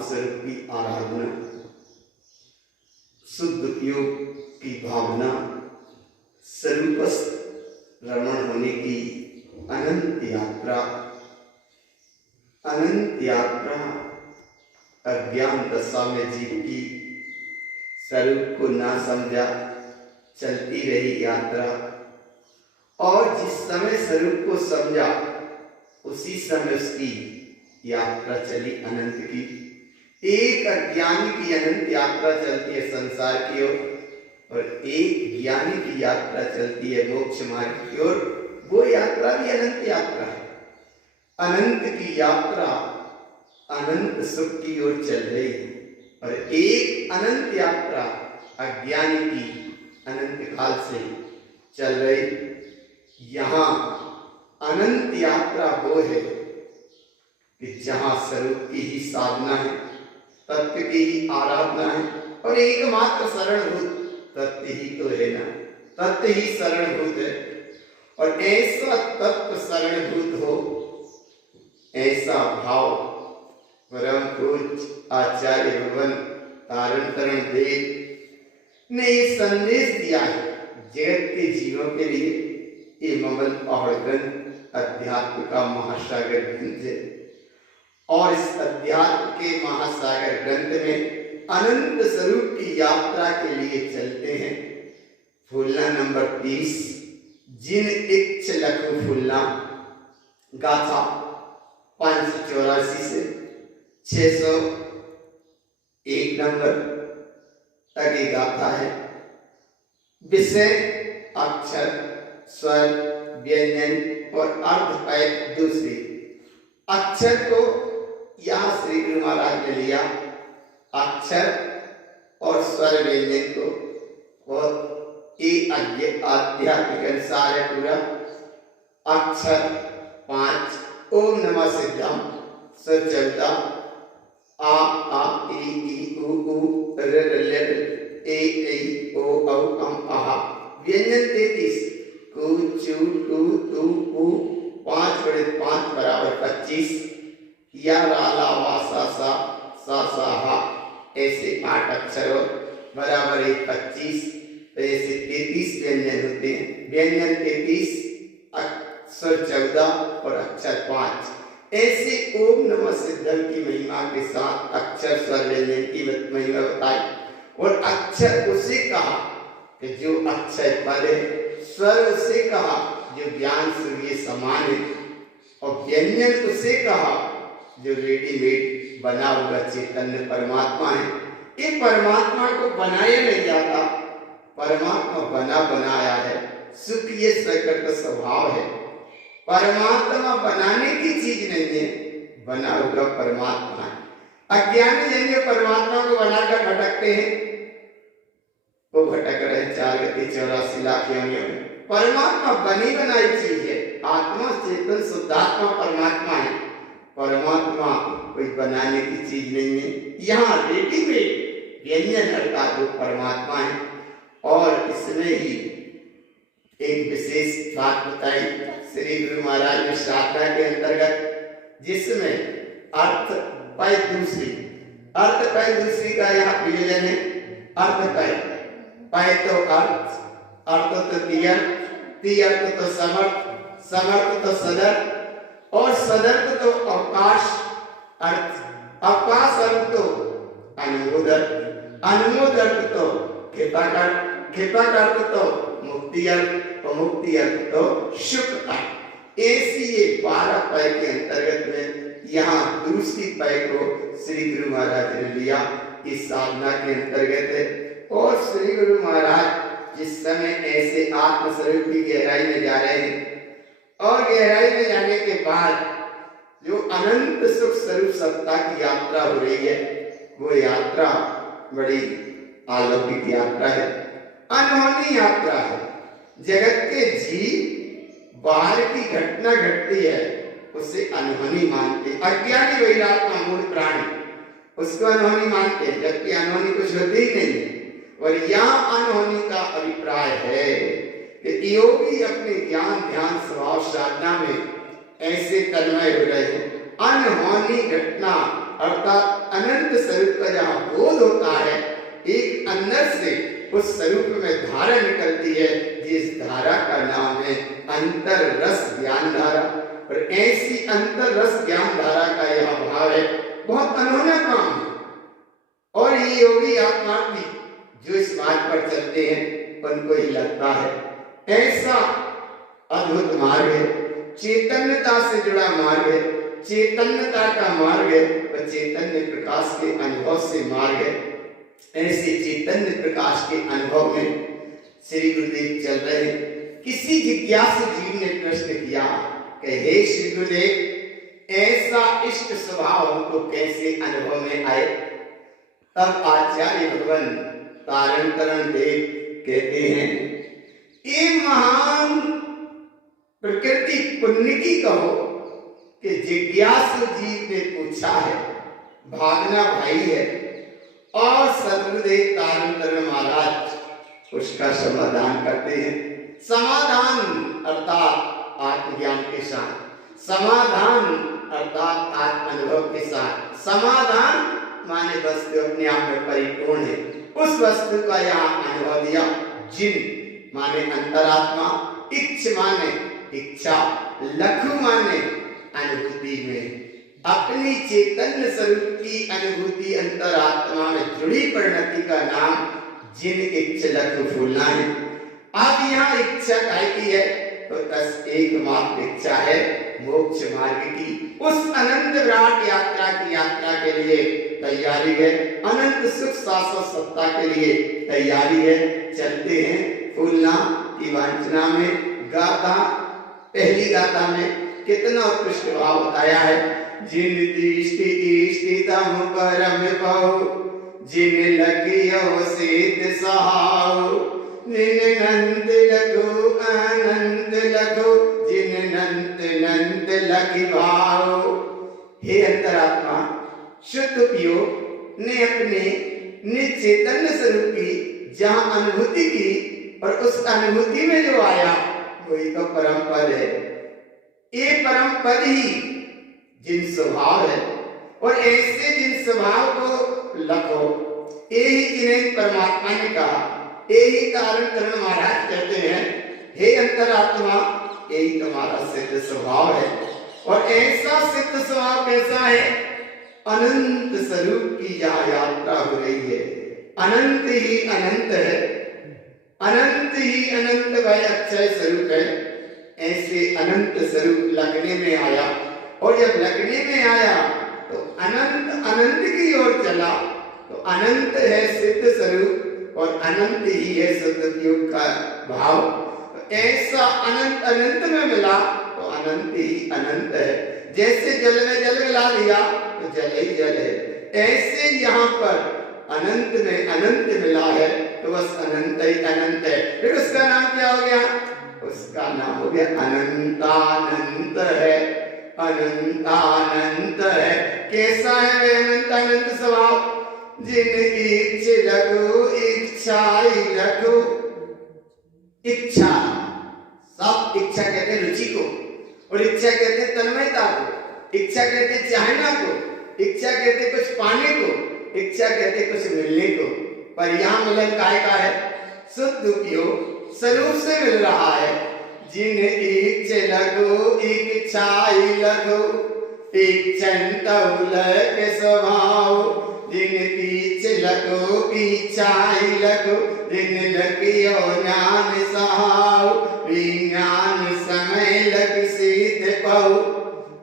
आत्मस्वरूप की आराधना, शुद्ध योग की भावना, स्वरूपस्थ रमण होने की अनंत यात्रा, अनंत यात्रा अज्ञान दशा में जीव की स्वरूप को ना समझा चलती रही यात्रा, और जिस समय स्वरूप को समझा उसी समय उसकी यात्रा चली अनंत की। एक अज्ञानी की अनंत यात्रा चलती है संसार की ओर, और एक ज्ञानी की यात्रा चलती है मोक्ष मार्ग की ओर। वो यात्रा भी अनंत यात्रा है। अनंत की यात्रा अनंत सुख की ओर चल रही, और एक अनंत यात्रा अज्ञानी की अनंत काल से चल रही। यहाँ अनंत यात्रा वो है कि जहाँ स्वरूप की ही साधना है, तत्व की ही आराधना है, और एकमात्र शरणभूत तत्व ही तो है ना, तत्व ही शरणभूत है। और ऐसा तत्व शरणभूत हो, ऐसा भाव परम पूज्य आचार्य भगवान तारण तरण देव ने ये संदेश दिया है जगत के जीवों के लिए। ये ममल पहाड़ ग्रंथ अध्यात्म का महासागर ग्रंथ है, और इस अध्यात्म के महासागर ग्रंथ में अनंत स्वरूप की यात्रा के लिए चलते हैं। फूलना नंबर 30, जिन इच्छ लखु फूलना, गाथा 584 से 601 नंबर तक ये गाथा है। विषय, अक्षर, स्वर, व्यंजन और अर्थ पैक दूसरी। अक्षर को यहाँ श्री गुरु महाराज ने लिया, अक्षर और स्वर व्यंजन को, और एक आध्यात्मिक अनुसार है पूरा। अक्षर 5, ओम नमः सिद्धम, स्वर 14, आ आ ई उ ऊ र र ल ए ऐ ओ औ अम आहा। व्यंजन 33, कु चु टू तू उ, 5 बड़े 5 बराबर 25, या राला वासा सा सा सा हा। ऐसे 8 अक्षर बराबर 1 25, तो ऐसे 33 व्यंजन होते हैं। व्यंजन 33, अक्षर 14 और अक्षर 5। ऐसे ओम नमः सिद्धम की महिमा के साथ अक्षर स्वर व्यंजन की महिमा बताई, और अक्षर उसे कहा कि जो अक्षय पद है, स्वर उसे कहा जो ज्ञान सूर्य समान है, और व्यंजन उसे कहा जो रेडीमेड बना हुआ चैतन्य परमात्मा है। ये परमात्मा को बनाया नहीं जाता, परमात्मा बना बनाया है। सुख ये स्वकृत स्वभाव है। परमात्मा बनाने की चीज नहीं है, बना हुआ परमात्मा है। अज्ञानी जन परमात्मा को बनाकर भटकते हैं, वो भटक रहे 4 गति 84 लाख योनियों में। परमात्मा बनी बनाई चीज है। आत्मा चेतन शुद्धात्मा परमात्मा है। परमात्मा कोई बनाने की चीज नहीं है। यहाँ रेडीमेड व्यंजन अर्थात वो परमात्मा है। और इसमें ही एक विशेष बात बताई श्री गुरु महाराज ने साधना के अंतर्गत, जिसमें अर्थ पाई दूसरी, अर्थ पाई दूसरी का यहाँ प्रयोजन है। अर्थ पाई तो अर्थ, अर्थ तो तियर्थ तो समर्थ, समर्थ तो सदर्थ, और सदर्थ तो अवकाश अर्थ, अवकाश अर्थ तो अनुमोदन, अनुमोदन तो कृपाकर तो मुक्ति अर्थ, और मुक्ति अर्थ तो सुख अर्थ। ऐसी ये 12 पै के अंतर्गत में यहाँ दूसरी पै को श्री गुरु महाराज ने लिया, इस साधना के अंतर्गत है। और श्री गुरु महाराज जिस समय ऐसे आत्मस्वरूप की गहराई में जा रहे हैं, और गहराई में जाने के बाद जो अनंत सुख स्वरूप सत्ता की यात्रा हो रही है, वो यात्रा बड़ी अलौकिक यात्रा है, अनहोनी यात्रा है। जगत के जीव बाहर की घटना घटती है उसे अनहोनी मानते, अज्ञानी वैरात्मा मूल प्राणी उसको अनहोनी मानते हैं, जबकि अनहोनी कुछ होती ही नहीं है। और यहाँ अनहोनी का अभिप्राय है कि योगी अपने ज्ञान ध्यान स्वभाव साधना में ऐसे तन्मय हो रहे हैं। अनहोनी घटना अर्थात अनंत स्वरूप का जहाँ बोध होता है, एक अंदर से उस स्वरूप में धारा निकलती है, जिस धारा का नाम है अंतर रस ज्ञान धारा। और ऐसी अंतर रस ज्ञान धारा का यह भाव है, बहुत अनोखा काम है। और ये योगी आत्मा भी जो इस मार्ग पर चलते हैं उनको ही लगता है ऐसा अद्भुत मार्ग है, चैतन्यता से जुड़ा मार्ग है, चैतन्यता का मार्ग है और चैतन्य प्रकाश के अनुभव से मार्ग है। ऐसे चैतन्य प्रकाश के अनुभव में श्री गुरुदेव चल रहे हैं। किसी जिज्ञासु जीव ने प्रश्न किया कि हे श्री गुरुदेव, ऐसा इष्ट स्वभाव हमको कैसे अनुभव में आए? तब आचार्य भगवान तारण तरण देव कहते हैं, ये महान प्रकृति पुण्य की कहो कि जिज्ञासु जीव ने पूछा है, भागना भाई है, और सदगुरुदेव तारण तरण महाराज उसका समाधान करते हैं। समाधान अर्थात आत्मज्ञान के साथ, समाधान अर्थात आत्म अनुभव के साथ। समाधान माने वस्तु अपने आप में परिपूर्ण है, उस वस्तु का यहाँ अनुभव दिया। जिन माने अंतरात्मा, इच्छ माने इच्छा, लघु माने अनुभूति में अपनी चैतन्य स्वरूप की अनुभूति अंतरात्मा में जुड़ी परिणति का नाम जिन इच्छ लघु फूलना है। अब यहाँ इच्छा काय की है? तो बस एकमात्र इच्छा है मोक्ष मार्ग की। उस अनंत विराट यात्रा की यात्रा के लिए तैयारी है, अनंत सुख शाश्वत सत्ता के लिए तैयारी है। चलते हैं फूलना की वांछना में। गाथा, पहली गाथा में कितना उत्कृष्ट भाव बताया है। जिन दृष्टि इष्टितम परम पाओ, जिन लगियो सिद्ध सहाओ, जिन नंद लघु अनंत लघु, जिन नंद नंद लघु भाव। हे अंतरात्मा, शुद्ध पियो ने अपने निज चैतन्य स्वरूप की जहाँ अनुभूति की और उस अनुभूति में जो आया वही तो परम पद है। ये परम पद ही जिन स्वभाव है, और ऐसे जिन स्वभाव को लखो, यही जिन्हें परमात्मा ने कहा, यही तारण तरण महाराज कहते हैं, हे अंतरात्मा, यही तुम्हारा सिद्ध स्वभाव है। और ऐसा सिद्ध स्वभाव कैसा है? अनंत स्वरूप की यहाँ यात्रा हो रही है। अनंत ही अनंत है, अनंत ही अनंत वह अक्षय स्वरूप है। ऐसे अनंत स्वरूप लगने में आया, और जब लगने में आया तो अनंत अनंत की ओर चला। तो अनंत है सिद्ध स्वरूप और अनंत ही है शुद्ध योग का भाव। तो ऐसा अनंत अनंत में मिला तो अनंत ही अनंत है। जैसे जल में जल मिला दिया तो जल ही जल है, ऐसे यहाँ पर अनंत में अनंत मिला है तो बस अनंत ही अनंत है। फिर उसका नाम क्या हो गया? उसका नाम हो गया अनंतानंत है। अनंतानंत है। कैसा है वे अनंत अनंत स्वभाव? जिन इच्छ लघु इच्छा लघु। इच्छा, सब इच्छा कहते हैं रुचि को, और इच्छा कहते हैं तन्मयता को, इच्छा कहते हैं चाहना को, इच्छा कहते हैं कुछ पाने को, इच्छा कहते हैं कुछ मिलने को। पर यहाँ मिलन काय का है? शुद्ध उपयोग स्वरूप से मिल रहा है। जिन इच्छ लघु इच्छा लघु, इच्छन्तौ लघु स्वभाव। जिन इच्छ लघु इच्छा लघु, जिन लगियो ज्ञान सहाव। विज्ञान समय लग सिद्ध पाओ।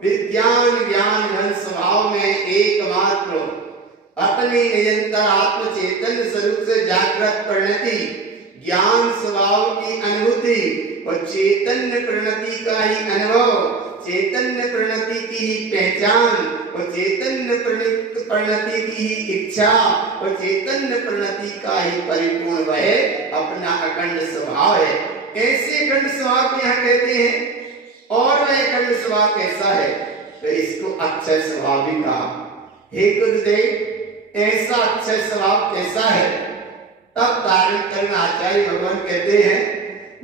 विज्ञान ज्ञान घन स्वभाव में एकमात्र अपनी निरंतर आत्म चैतन्य स्वरूप से जागृत परिणति, ज्ञान स्वभाव की अनुभूति और चैतन्य परिणति का ही अनुभव, चैतन्य परिणति की ही पहचान और चैतन्य परिणति की ही इच्छा और चैतन्य परिणति का ही परिपूर्ण वह अपना अखंड स्वभाव है। ऐसे अखंड स्वभाव को यहाँ कहते हैं। और वह अखंड स्वभाव कैसा है? तो इसको अक्षय स्वभाव भी कहा। हे गुरुदेव, ऐसा अक्षय स्वभाव कैसा है? तब तारण तरण आचार्य भगवान कहते हैं,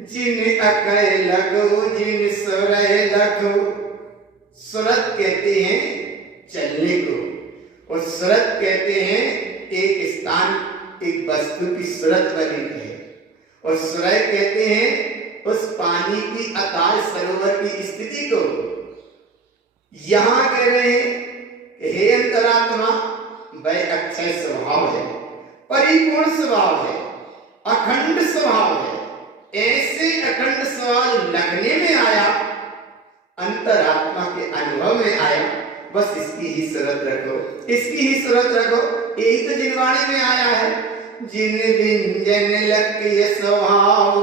जिन अकय लघु जिन सुरय लघु। सुरत कहते हैं चलने को, और सूरत कहते हैं एक स्थान, एक वस्तु की सूरत बनी है। और सुरय कहते हैं उस पानी की अकाल सरोवर की स्थिति को। यहां कह रहे हैं कि हे अंतरात्मा, वह अक्षय स्वभाव है, परिपूर्ण स्वभाव है, अखंड स्वभाव है। ऐसे अखंड स्वभाव लगने में आया, अंतरात्मा के अनुभव में आया, बस इसकी ही सूरत रखो, इसकी ही सूरत रखो। यही तो जिनवाणी में आया है, जिन व्यंजन लक्ष्य स्वभाव।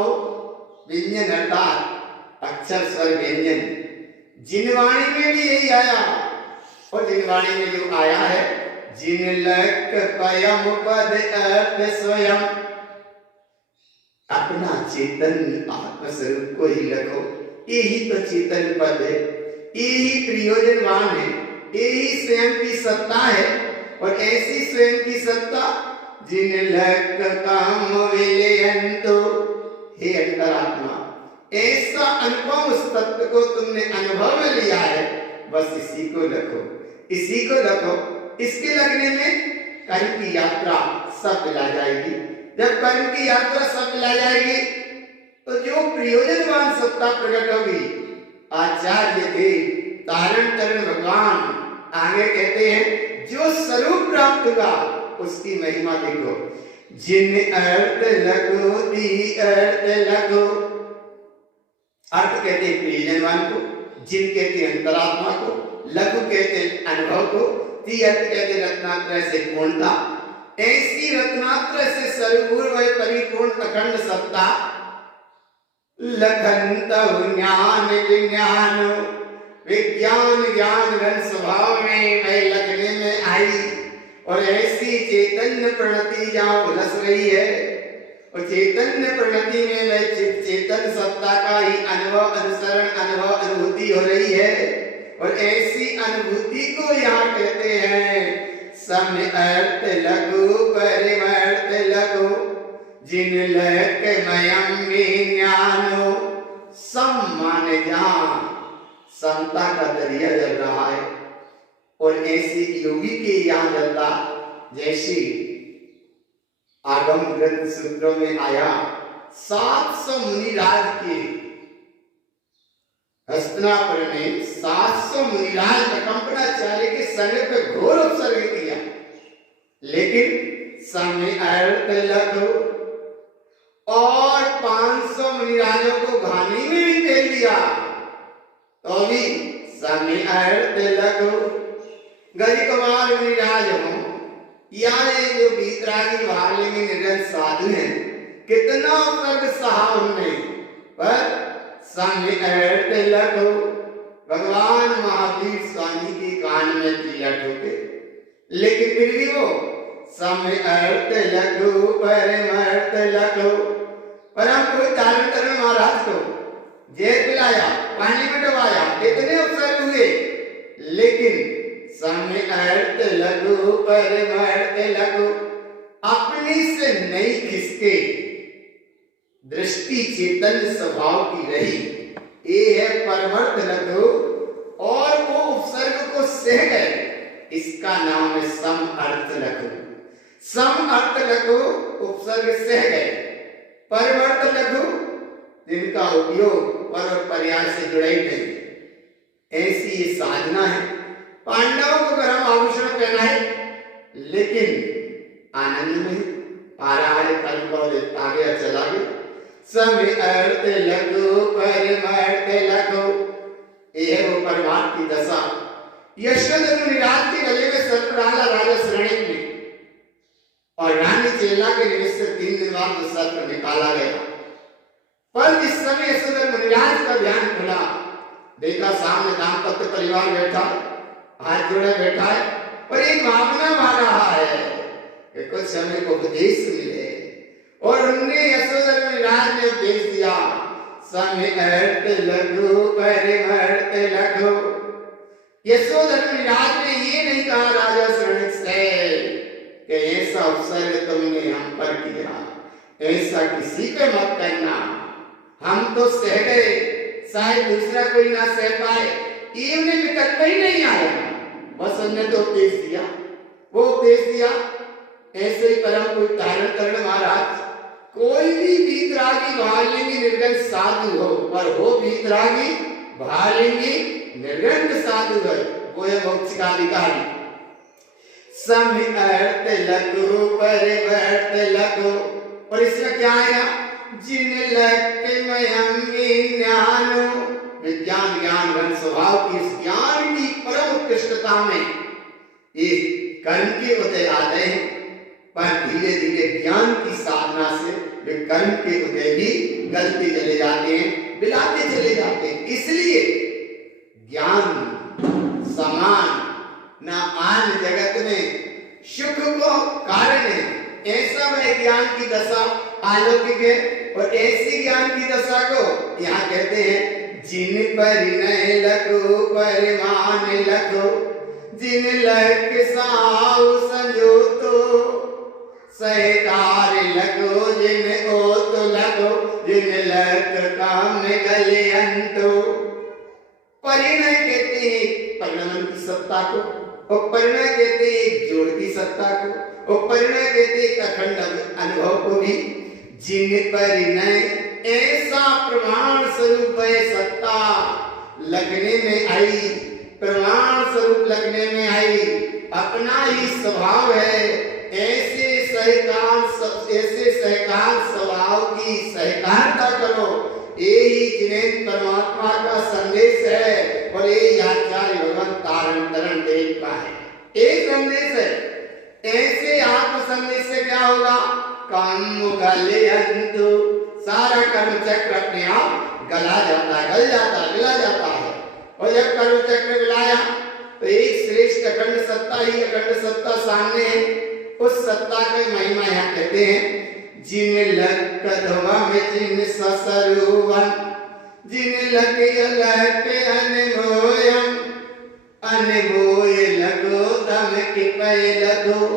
व्यंजन अर्थात अक्षर स्वर व्यंजन, जिनवाणी में भी यही आया। और जिनवाणी में जो आया है, जिन लक पयम पद अर्थ स्वयं, अपना चेतन आत्मस्वरूप को ही रखो। यही तो चेतन पद है, यही प्रयोजनवान है, यही स्वयं की सत्ता है। और ऐसी स्वयं की सत्ता जिन लक काम विलयंतो, हे अंतरात्मा, ऐसा अनुभव उस तत्व को तुमने अनुभव में लिया है, बस इसी को रखो, इसी को रखो। इसके लगने में कर्म की यात्रा सब मिला जाएगी। जब कर्म की यात्रा सब मिला जाएगी तो जो प्रयोजनवान सत्ता प्रकट होगी, आचार्य देव तारण तरण भगवान आगे कहते हैं, जो स्वरूप प्राप्त होगा उसकी महिमा देखो। जिन अर्थ लगो दी अर्थ लगो, अर्थ कहते हैं प्रयोजनवान को, जिन कहते हैं अंतरात्मा को, लघु कहते हैं अनुभव को, ती अर्थ कहते हैं रत्नात्रय से पूर्णता। ऐसी रत्नात्रय से सर्वपूर्ण व परिपूर्ण अखंड सत्ता, लखंत ज्ञान विज्ञान, विज्ञान ज्ञान घन स्वभाव में वह लगने में आई। और ऐसी चैतन्य प्रणति जहाँ उलस रही है, और चैतन्य प्रणति में वह चेतन सत्ता का ही अनुभव, अनुसरण, अनुभव, अनुभूति हो रही है। और ऐसी अनुभूति को यहाँ कहते हैं सम अर्थ लघु परिवर्त लघु, जिन लक मयम विज्ञानो। सम माने जहाँ समता का दरिया चल रहा है, और ऐसी योगी के यहाँ चलता, जैसी आगम ग्रंथ सूत्रों में आया 700 मुनिराज के, हस्तिनापुर में 700 मुनिराज कंपनाचार्य के संग पे घोर उपसर्ग किया, लेकिन समय अर्थ लगो। और 500 मुनिराजों को घानी में भी फेल दिया, तो भी समय अर्थ लगो। गज कुमार मुनिराज हो या ये जो बीतरागी वाल्मीकि निर्गत साधु हैं, कितना उपसर्ग सहा उनने, पर समय अर्थ लगो। भगवान महावीर स्वामी के कान में कीला ठोके, लेकिन फिर भी वो समय अर्थ लगो परमर्थ लगो। परम कोई तारण तरण महाराज को जय पिलाया, पानी में डुबाया, इतने उपसर्ग हुए, लेकिन समय अर्थ लगो परमर्थ लगो। अपनी से नहीं खिसके, दृष्टि चेतन स्वभाव की रही, ये है परमर्थ लगो। और वो उपसर्ग को सह गए, इसका नाम है सम अर्थ लगो। सम अर्थ लगो उपसर्ग सह गए, परमर्थ लगो जिनका उपयोग पर और पर्याय से जुड़ा ही नहीं। ऐसी ये साधना है। पांडवों को गरम आभूषण पहनाए, लेकिन आनंद में आ रहा है, कर्म को आगे चला गया। समय अर्थ लगो परमर्थ लगो, यह वो परमार्थ की दशा। यशोधरा मुनिराज के गले में सर्प डाला राजा श्रेणी में, और रानी चेला के निमित्त से 3 दिन बाद वो सर्प निकाला गया। पर जिस समय यशोधरा मुनिराज का ध्यान खुला, देखा सामने दाम्पत्य परिवार बैठा, हाथ जोड़े बैठा है, और एक भावना मार रहा है कि कुछ समय को उपदेश मिले। और उनने यशोधरा मुनिराज ने उपदेश दिया, समय अर्थ लगो परमर्थ लगो। यशोधरा मुनिराज ने ये नहीं कहा राजा श्रेणी से कि ऐसा अवसर तुमने हम पर किया, ऐसा किसी पे मत करना, हम तो सह गए, शायद दूसरा कोई ना सह पाए। ये उन्हें विकल्प ही नहीं आया, बस उन्हें तो उपदेश दिया। वो उपदेश दिया। ऐसे ही परम कोई धारण करण महाराज, कोई भी वीतरागी भावलिंगी निर्गंध साधु हो, पर हो वीतरागी भावलिंगी निर्गंध साधु है, वो है मोक्ष का अधिकारी। सम अर्थ लगो परिवर्त लगो, और इसमें क्या आएगा? जिन लक्ष्मयम ज्ञानो, विज्ञान ज्ञान घन स्वभाव की इस ज्ञान की परम उत्कृष्टता में ये कर्म के उदय आते हैं, पर धीरे धीरे ज्ञान की साधना से वे कर्म के उदय भी गलते चले जाते हैं, बिलाते चले जाते हैं। इसलिए ज्ञान समान न आन जगत में सुख को कारण है। ऐसा वह ज्ञान की दशा अलौकिक है, और ऐसी ज्ञान की दशा को यहाँ कहते हैं जिन परिणय लगो परिमान लगो, जिन लग साउ संजोतो सहकार लगो, जिन ओत लगो, जिन लग काम गले अंतो। परिणय कहते हैं परिणमन की सत्ता को, और परिणय कहते हैं एक जोड़ की सत्ता को, और परिणय कहते हैं अखंड अनुभव को भी। जिन परिणय ऐसा प्रमाण स्वरूप है सत्ता लगने में आई, प्रमाण स्वरूप लगने में आई, अपना ही स्वभाव है, ऐसे सहकार स्वभाव की सहकारता करो। यही जिन्हें परमात्मा का संदेश है, और ये आचार्य भगवान तारण तरण देव का है, एक संदेश है। ऐसे आत्म संदेश से क्या होगा? काम गले अंतु, सारा कर्म चक्र अपने आप गला जाता है, गल जाता है, मिला जाता है। और जब कर्म चक्र मिलाया तो एक श्रेष्ठ अखंड सत्ता ही अखंड सत्ता सामने है। उस सत्ता की महिमा यहाँ कहते हैं जिन लग कदवा में जिन ससरुवन, जिन लग अनमोयम, अनमोय लगो तम किपय लगो,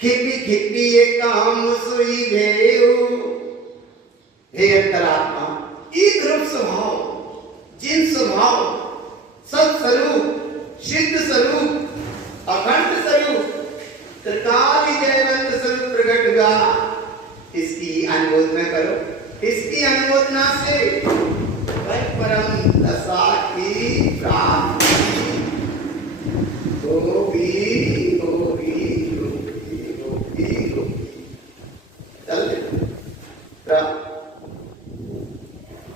खिपी खिपी ये काम सुई भेऊ। हे अंतरात्मा, ये ध्रुव स्वभाव, जिन स्वभाव सत स्वरूप, सिद्ध स्वरूप, अखंड स्वरूप, त्रिकाल जयवंत स्वरूप प्रकट हुआ, इसकी अनुमोदना करो। इसकी अनुमोदना से वह परम दशा की प्राप्ति होगी।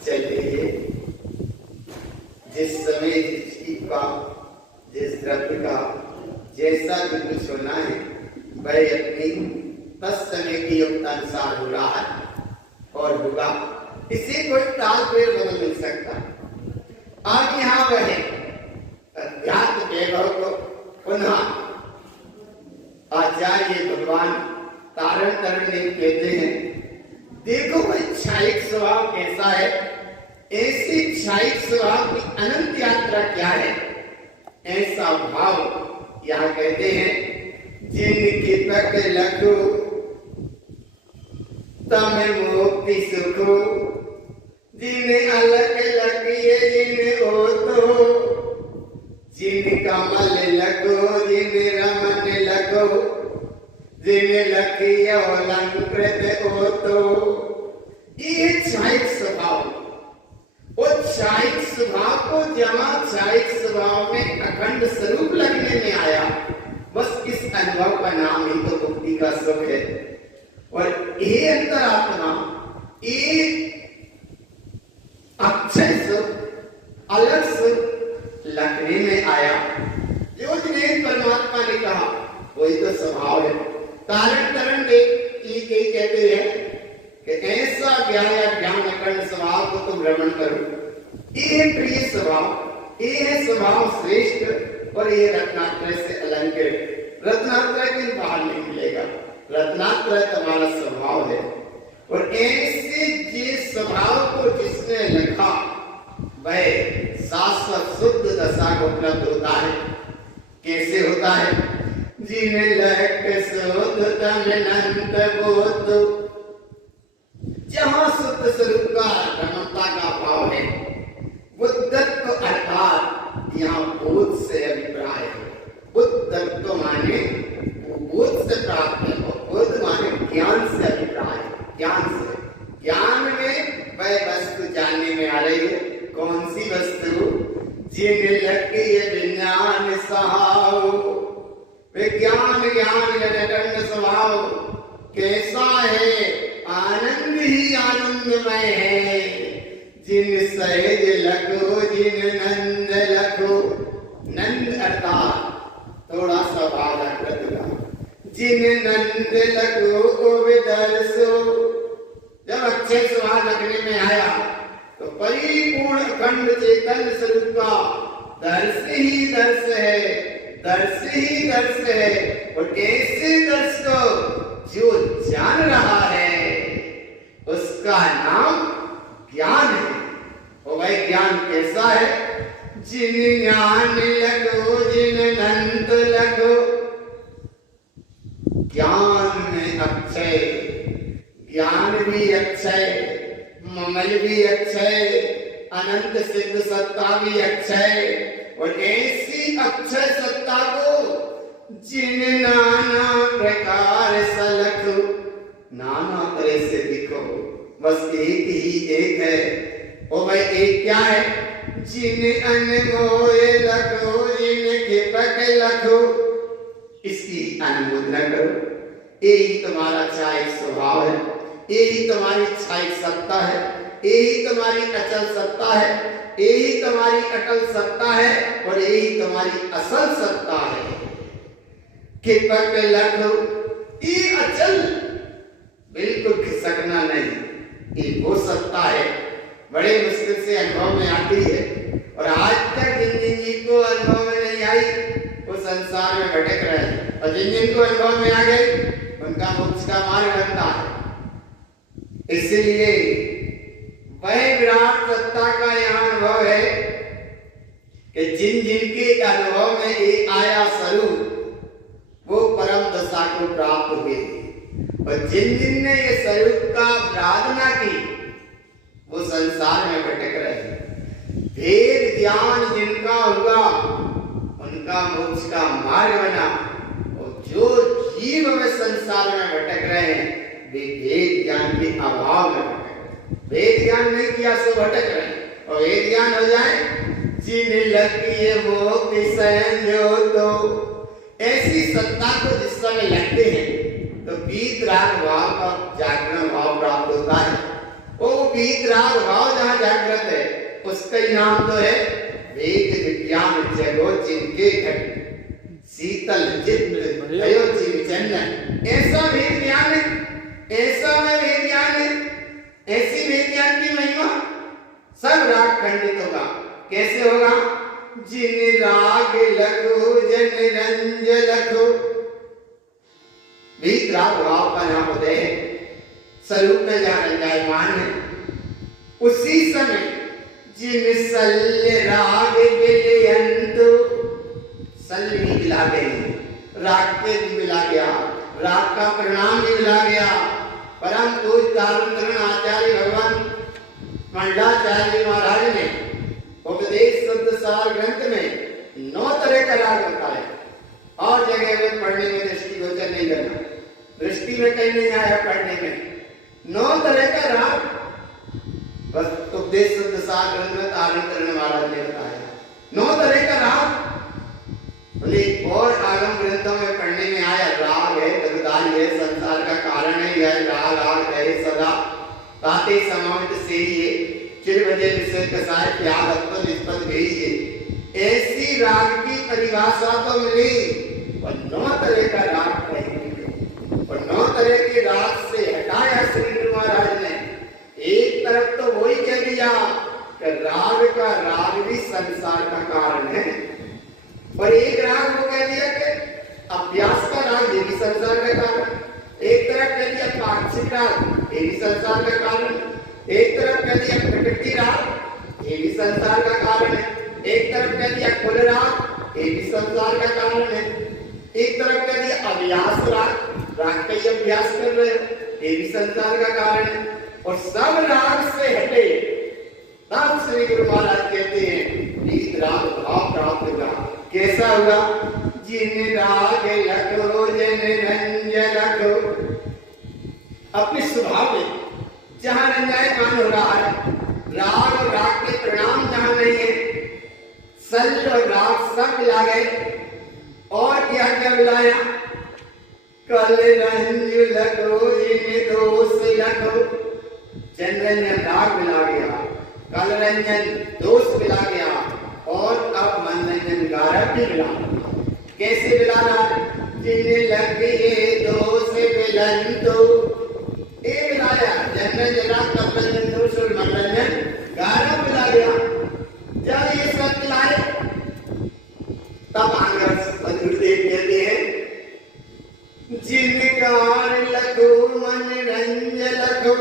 चलिए, जिस समय जिस चीज का, जिस द्रव्य का जैसा भी कुछ होना है, वह अपनी तत्समय की युक्त अनुसार हो रहा है और होगा। इसे कोई ताल पेड़ बदल नहीं सकता। अब यहाँ वह अध्यात्म वैभव को पुनः आचार्य भगवान तारण तरण देव कहते हैं, देखो वह क्षायिक स्वभाव कैसा है। ऐसी क्षायिक स्वभाव की अनंत यात्रा क्या है? ऐसा भाव यहाँ कहते हैं जिनकी पक लगो तम मोक्ति सुखो, जिन अलग लगिए जिन ओ तो, जिन कमल लगो जिन रमन लगो, जिन लखिय अलंकृत हो तो। ये क्षायिक स्वभाव, वो क्षायिक स्वभाव को जमा क्षायिक स्वभाव में अखंड स्वरूप लगने में आया, बस इस अनुभव का नाम ही तो मुक्ति का सुख है। और ये अंतरात्मा, ये अक्षय सुख, अलग सुख लगने में आया। जो जिन्हें परमात्मा ने कहा वही तो स्वभाव है। तारण तरण देव ये कहते हैं कि ऐसा ज्ञान अखंड स्वभाव को तुम भ्रमण करो। ये है प्रिय स्वभाव, ये है स्वभाव श्रेष्ठ, और ये रत्नात्रय से अलंकृत। रत्नात्रय कहीं बाहर नहीं मिलेगा, रत्नात्रय तुम्हारा स्वभाव है। और ऐसे जिस स्वभाव को जिसने लिखा वह शाश्वत शुद्ध दशा को उपलब्ध होता है। कैसे होता है? जिन लक शुद्ध तम अनंत बोध, जहां शुद्ध स्वरूप का ब्रह्मता का भाव है, बुद्धत्व अर्थात यहाँ बोध से अभिप्राय है। बुद्ध बोधत्व माने बोध से प्राप्त है, और बोध माने ज्ञान से अभिप्राय, ज्ञान से। ज्ञान में वह वस्तु जानने में आ रही है। कौन सी वस्तु? जिन लगे विज्ञान सहाओ, विज्ञान ज्ञान जनकंड स्वभाव, कैसा है आनंद ही आनंदमय है। जिन सहज लखो जिन नंद लखो, नंद अर्थात थोड़ा सा बाधा कृतगा, जिन नंद लखो विदर्शो। जब अच्छे स्वाद लगने में आया तो परिपूर्ण अखंड चेतन स्वरूप का दर्श ही दर्श है, दर्श ही दर्श है। और कैसे दर्श को जो जान रहा है उसका नाम ज्ञान है। और वह ज्ञान कैसा है? जिन ज्ञान लगो जिन नंद लगो, ज्ञान में अक्षय, ज्ञान भी अक्षय, ममल भी अक्षय, अनंत सिद्ध सत्ता भी अक्षय। और ऐसी अक्षय सत्ता को जिन नाना प्रकार सलख, नाना तरह से दिखो, बस एक ही एक है। और वह एक क्या है? जिन अनमोल लखो जिन खेपक लखो, इसकी अनुमोदना करो। यही तुम्हारा छायक स्वभाव है, यही तुम्हारी छायक सत्ता है, यही तुम्हारी अचल सत्ता है, यही तुम्हारी अटल सत्ता है, और यही तुम्हारी असल सत्ता है। खेपक लखो, ये अचल, बिल्कुल खिसकना नहीं, ये वो सत्ता है बड़े मुश्किल से अनुभव में आती है। और आज तक जिन जी को अनुभव में नहीं आई वो संसार में भटक रहे हैं, और जिन को अनुभव में आ गई उनका मोक्ष का मार्ग बनता है। इसलिए वह विराट सत्ता का यहाँ अनुभव है कि जिन जिनके अनुभव में एक आया स्वरूप वो परम दशा को प्राप्त हुए, और जिन जिन ने ये स्वरूप का आराधना की वो संसार में भटक रहे हैं। वेद ज्ञान जिनका हुआ उनका मोक्ष का मार्ग बना, और जो जीव में संसार में भटक रहे हैं वे वेद ज्ञान के अभाव में भटक रहे हैं। वेद ज्ञान नहीं किया सो भटक रहे हैं। और वेद ज्ञान हो जाए जिन लगे मोक्ष संजो, तो ऐसी सत्ता को जिस समय लगते हैं तो वीत राग भाव का जागरण भाव प्राप्त होता है। वो वीत राग भाव जहाँ जागृत है उसका ही नाम तो है वेद विज्ञान जगो जिनके घट शीतल चित्त भयो चिर चंदन। ऐसा वेद ज्ञान है, ऐसा में वेद ज्ञान है, ऐसी वेद ज्ञान की महिमा सब राग खंडित होगा। कैसे होगा? जिन राग लखो जन रंज लखो, वीत राग भाव का नाम उदय है, स्वरूप में जहाँ रंजायमान है। उसी समय जिन सल्य राग विलयंत, सल्य भी मिला गई, राग के भी मिला गया, राग का परिणाम भी मिला गया। परम पूज्य दारुण आचार्य भगवान मंडलाचार्य महाराज ने उपदेश शब्द सार ग्रंथ में 9 तरह का राग बताया, और जगह में पढ़ने में दृष्टिगोचर नहीं करना, दृष्टि में कहीं नहीं आया पढ़ने में। 9 तरह का राग बस उपदेश शब्द सार ग्रंथ में तारण महाराज ने बताया। 9 तरह का राग और आगम ग्रंथों में पढ़ने में आया। राग है, तगदार है, संसार का कारण है, यह राग आग है सदा ताते समावित से ये चिर बजे विषय कसाय त्याग अत्व निष्पत भेजिए। ऐसी राग की परिभाषा तो मिली, और 9 तरह का राग कही, और 9 तरह के राग से हटाया श्री गुरु महाराज ने। एक तरफ तो वही कह दिया कि राग का राग भी संसार का कारण है, और एक राग को कह दिया कि अभ्यास का राग ये भी संसार का कारण। एक तरफ कह दिया पाक्षिक राग ये भी संसार का कारण, एक तरफ कह दिया प्रकृति राग ये भी संसार का कारण है, एक तरफ कह दिया कुल राग ये भी संसार का कारण है, एक तरफ कह दिया अभ्यास राग, राग का ही अभ्यास कर रहे हो ये भी संसार का कारण है। और सब राग से हटे तब श्री गुरु महाराज कहते हैं वीत राग भाव प्राप्त होगा। कैसा होगा? जिन राग लखो जन रंज लखो। अपने स्वभाव में जहां रंजायमान हो रहा है, राग और राग के परिणाम जहां नहीं है, सल और राग सब मिला गए। और क्या क्या मिलाया? कल रंज लखो जिन दोष लखो। जन रंजन राग मिला गया, कल रंजन दोष मिला गया, और अब मनरंजन गारक भी मिला। कैसे मिलाना? जिन लगे दोष मिलंतो। ये मिलाया, जन रंजन राग, कल रंजन दोष और मनरंजन गारक मिला गया। जब ये सब मिलाए तब आगे गुरुदेव कहते हैं, जिन गान लखो मन रंज लखो।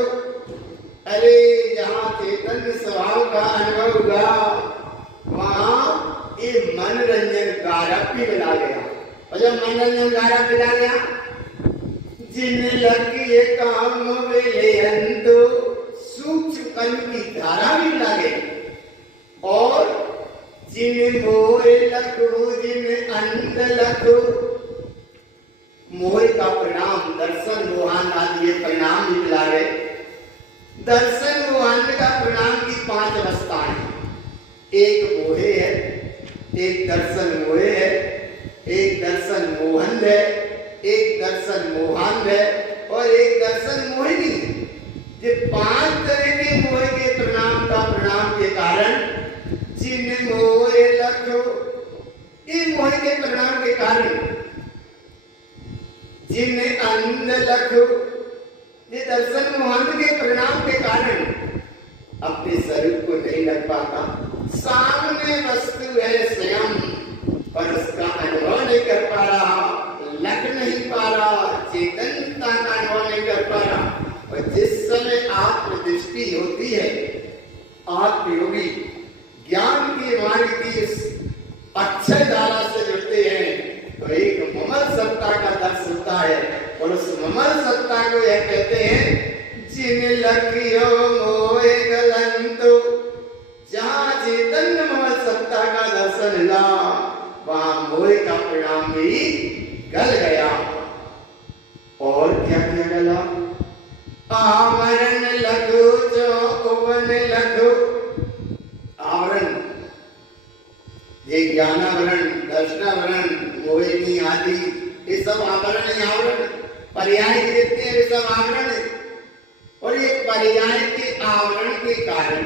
अरे जहाँ चेतन स्वभाव का अनुभव हुआ, वहां ये मनोरंजन कारक भी मिला गया। और जब मनोरंजन कारक मिला गया, जिन लगे काम विलयंतो, सूक्ष्म कण की धारा भी मिला गई। और जिन मोह लखो जिन अंध लखो। मोह का परिणाम दर्शन मोहन आदि ये परिणाम भी मिला गए। दर्शन मोहन का परिणाम की 5 अवस्थाएं, एक मोहे है, एक दर्शन मोहे है, एक दर्शन मोहन है, एक दर्शन मोहन है, और एक दर्शन मोहिनी। ये 5 तरह के मोह के परिणाम का परिणाम के कारण जिन मोह लखो, इन मोह के परिणाम के कारण जिन अंध लखो। ये दर्शन मोहन के परिणाम के कारण अपने स्वरूप को नहीं लग पाता। सामने वस्तु है स्वयं, पर उसका अनुभव नहीं कर पा रहा, लग नहीं पा रहा, चेतनता का अनुभव नहीं कर पा रहा। और जिस समय आत्मदृष्टि होती है, आत्मयोगी ज्ञान के मार्ग की इस अक्षय धारा से जुड़ते हैं, तो एक ममल सत्ता का दर्शन होता है। और उस ममल सत्ता को यह कहते हैं, जिन लखियो मोहे गलंतो। जहां चेतन ममल सत्ता का दर्शन हुआ, वहां मोह का परिणाम भी गल गया। और क्या क्या गला? आवरण लखो जो उपवन लखो। आवरण, ये ज्ञानावरण, दर्शनावरण, मोहिनी आदि, ये सब आवरण है। आवरण पर्याय देते हैं, ये सब आवरण है। और ये पर्याय के आवरण के कारण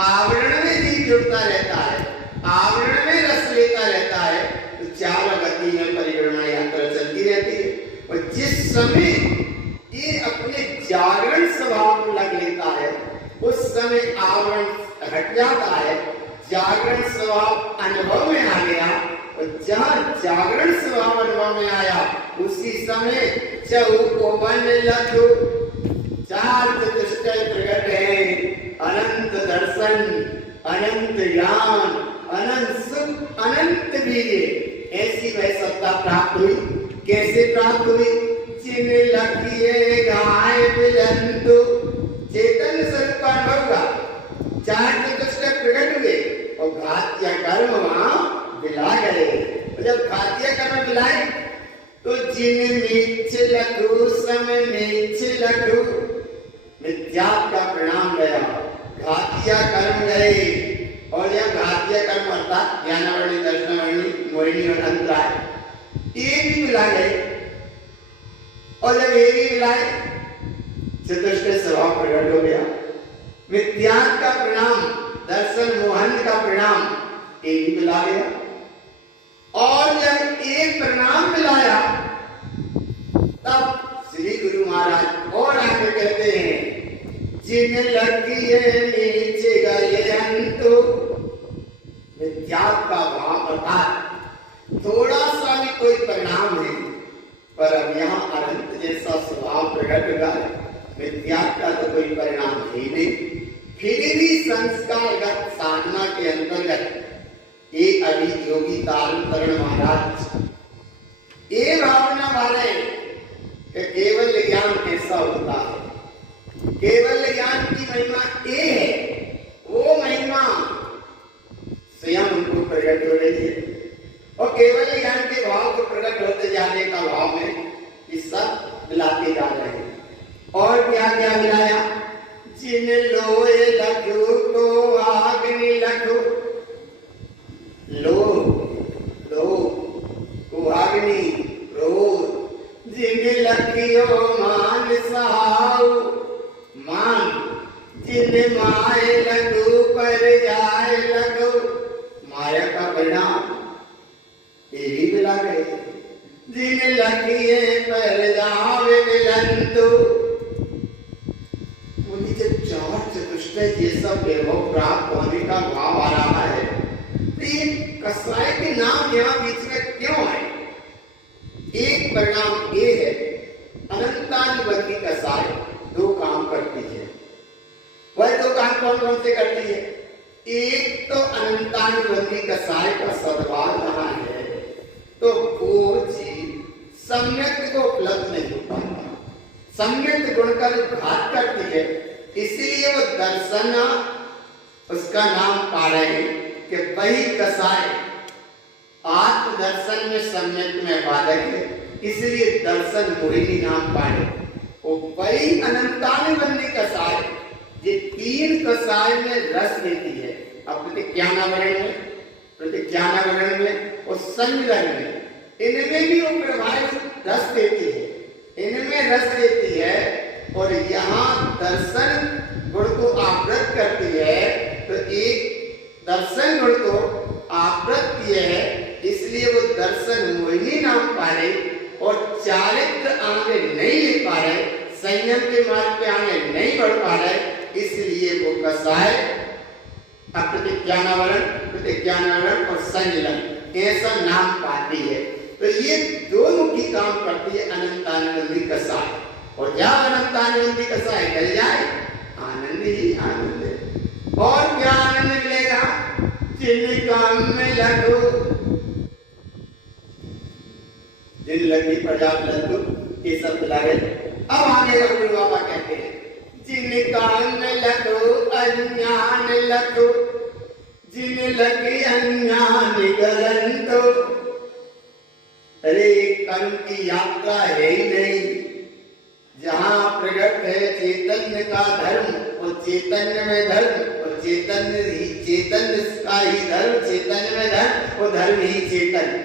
आवरण में जीव जुड़ता रहता है, आवरण में रस लेता रहता है। तो 4 गति में परिक्रमा यात्रा चलती रहती है। और जिस समय ये अपने जागरण स्वभाव को लग लेता है, उस समय आवरण हट जाता है, जागरण स्वभाव अनुभव में आ गया। और जहां जागरण स्वभाव अनुभव में आया, उसी समय चौपवन लखो। 4 चतुष्टय प्रकट है, अनंत दर्शन, अनंत ज्ञान, अनंत सुख, अनंत वीर्य। ऐसी वह सत्ता प्राप्त हुई। कैसे प्राप्त हुई? जिन लखिए गाय बिलंतु। चेतन स्वरूप का अनुभव हुआ, 4 चतुष्टय प्रकट हुए, और घात्य कर्म वहां मिला गए। जब घात्य कर्म मिलाए, तो जिन मीच लखु सम मीच लखु। मिथ्यात्व का परिणाम गया, घात्य कर्म गए। और यह घात्य कर्म अर्थात ज्ञानावरणी, दर्शनावरणी, मोहिनी और अंतराय, ये भी मिला गए। और जब ये भी मिलाए, चतुष्टय स्वभाव प्रकट हो गया। मिथ्यात्व का परिणाम, दर्शन मोहन का परिणाम, ये भी मिला गया। और जब एक परिणाम मिलाया, तब श्री गुरु महाराज और आगे कहते हैं, जिन लखिए नीचे गए अंतो। विद्यात्व का भाव अर्थात थोड़ा सा भी कोई परिणाम है, पर अब यहाँ अनंत जैसा स्वभाव प्रकट हुआ। विद्यात्व का तो कोई परिणाम ही नहीं, फिर भी संस्कारगत साधना के अंतर्गत ये अभी योगी तारण महाराज ये भावना वाले कि केवल ज्ञान कैसा होता है। केवल ज्ञान की महिमा ये है, वो महिमा स्वयं उनको प्रकट हो रही है। और केवल ज्ञान के भाव को प्रकट होते जाने का भाव में इस सब मिलाते जा रहे हैं। और क्या क्या मिलाया? जिन लोए लखु को आग्नि लखु, लो लो कुहाग्नि क्रोध। जिन लखियो मान सहाउ, मान जिन माए लघु पर जाए लघु, माया का परिणाम ये भी मिला गए। जिन लखिए पर जावे मिलंतु, उन्हीं जब चार चतुष्टय ये सब वैभव प्राप्त होने का भाव आ रहा है, तो ये कसाय के नाम यहाँ बीच में क्यों आए? एक परिणाम ये है, अनंतानुबंधी कसाय दो काम करती है। वह दो काम कौन कौन से करती है? एक तो अनंतानुबंधी कसाय का सद्भाव रहा है तो वो जीव सम्यक को उपलब्ध नहीं हो पाता, सम्यक गुण का जो घात करती है, इसलिए वो दर्शन उसका नाम पा रहे हैं कि वही कसाय आत्मदर्शन में सम्यक में बाधक है, इसलिए दर्शन मोहिनी नाम पाए। वो वही अनंतानुबंधी कसाय ये तीन कसाय में रस देती है। अब प्रतिज्ञानावरण में और संविधान में, इनमें भी वो प्रभावित रस देती है, इनमें रस देती है और यहाँ दर्शन गुण को आवृत करती है। तो एक दर्शन गुण को आवृत किए है, इसलिए वो दर्शन मोहिनी नाम पा रहे और चारित्र आगे नहीं ले पा रहे, संयम के मार्ग पे आगे नहीं बढ़ पा रहे, इसलिए वो कसाय प्रतिज्ञानावरण और संयम ऐसा नाम पाती है। तो ये दो मुखी काम करती है अनंतानुबंधी कसाय। और जब अनंतानुबंधी कसाय डल जाए, आनंद ही आनंद है। और क्या आनंद मिलेगा? जिन काम में लगो, जिन लगी प्रजाप लंदु, ये सब लागे। अब आगे गुरु बाबा कहते हैं, जिन काम में लगो अज्ञान लगो, जिन लगी अज्ञान गलंतो। अरे कर्म की यात्रा है ही नहीं, जहाँ प्रकट है चैतन्य का धर्म और चैतन्य में धर्म और चैतन्य का ही धर्म, चैतन्य में धर्म और धर्म ही चैतन्य।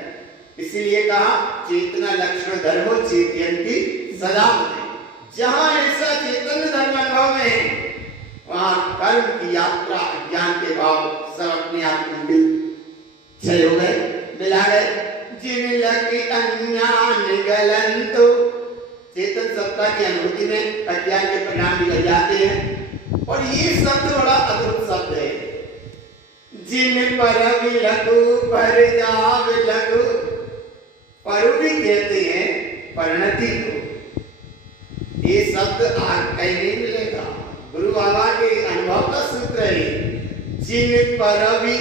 इसीलिए कहा चेतना लक्षण धर्मो चेतयन्ति सदा। जहाँ ऐसा चैतन्य धर्म अनुभव में है, वहाँ कर्म की यात्रा ज्ञान के भाव सब अपने आप में क्षय हो गए, मिला गए। जिन लगी अज्ञान गलंतो, चेतन सत्ता की अनुभूति में अज्ञान के परिणाम निकल जाते हैं। और ये शब्द बड़ा अद्भुत शब्द है। जिन पर लघु पर जाव लघु, परु भी कहते हैं परिणति को। ये शब्द आज कहीं नहीं मिलेगा, गुरु बाबा के अनुभव का सूत्र है। जिन पर भी,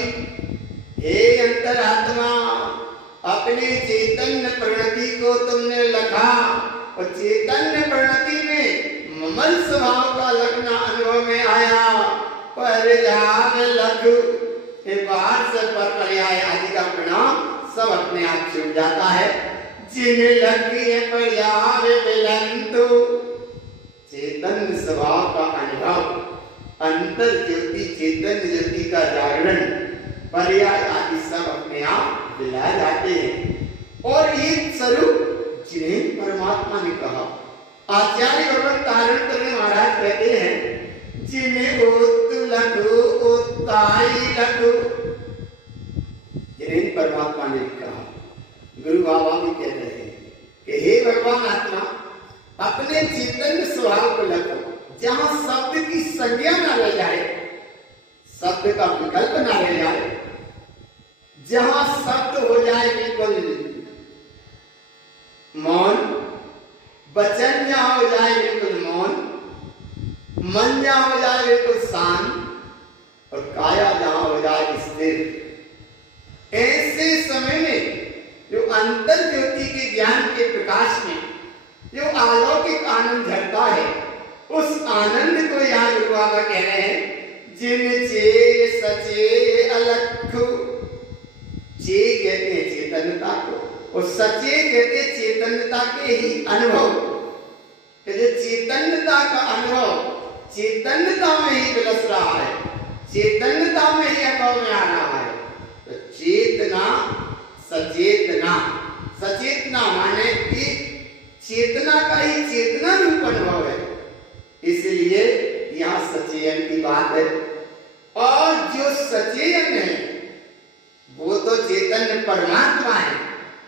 हे अंतरात्मा, अपने चैतन्य परिणति को तुमने लखा और चैतन्य परिणति में ममल स्वभाव का लगना अनुभव में आया। पर जाव लघु, बाहर से पर पर्याय आदि का परिणाम सब अपने आप छूट जाता है। जिन लगी पर्याय मिलंतु, चैतन्य स्वभाव का अनुभव, अंतर ज्योति चैतन्य ज्योति का जागरण, पर्याय आदि सब अपने आप दिला जाते हैं। और एक स्वरूप जिन्हें परमात्मा ने कहा, आचार्य भगवान तारण महाराज कहते हैं, जिन्हें ओत लघु ओताई लघु, जिन्हें परमात्मा ने कहा। गुरु बाबा भी कहते हैं कि हे भगवान आत्मा, अपने चैतन्य स्वभाव को लखो, जहां शब्द की संज्ञा ना रह जाए, शब्द का विकल्प ना रह जाए, जहां शब्द हो जाए बिल्कुल मौन, वचन जहां हो जाए बिल्कुल मौन, मन जहां हो जाए बिल्कुल शांत और काया जहां हो जाए स्थिर। ऐसे समय में जो अंतर ज्योति के ज्ञान के प्रकाश में जो अलौकिक आनंद झरता है, उस आनंद को यहाँ गुरु बाबा कह रहे हैं। जिन चे सचे अलख, चे कहते हैं चेतन चेतनता को। और सचे कहते चेतनता के ही अनुभव, जो चेतनता का अनुभव चेतनता में ही विलस रहा है, चेतनता में ही अनुभव में आ रहा है। तो चेतना सचेतना, सचेतना माने कि चेतना का ही चेतना रूप अनुभव है, इसलिए यहाँ सचेयन की बात है। और जो सचेयन है वो तो चेतन परमात्मा है,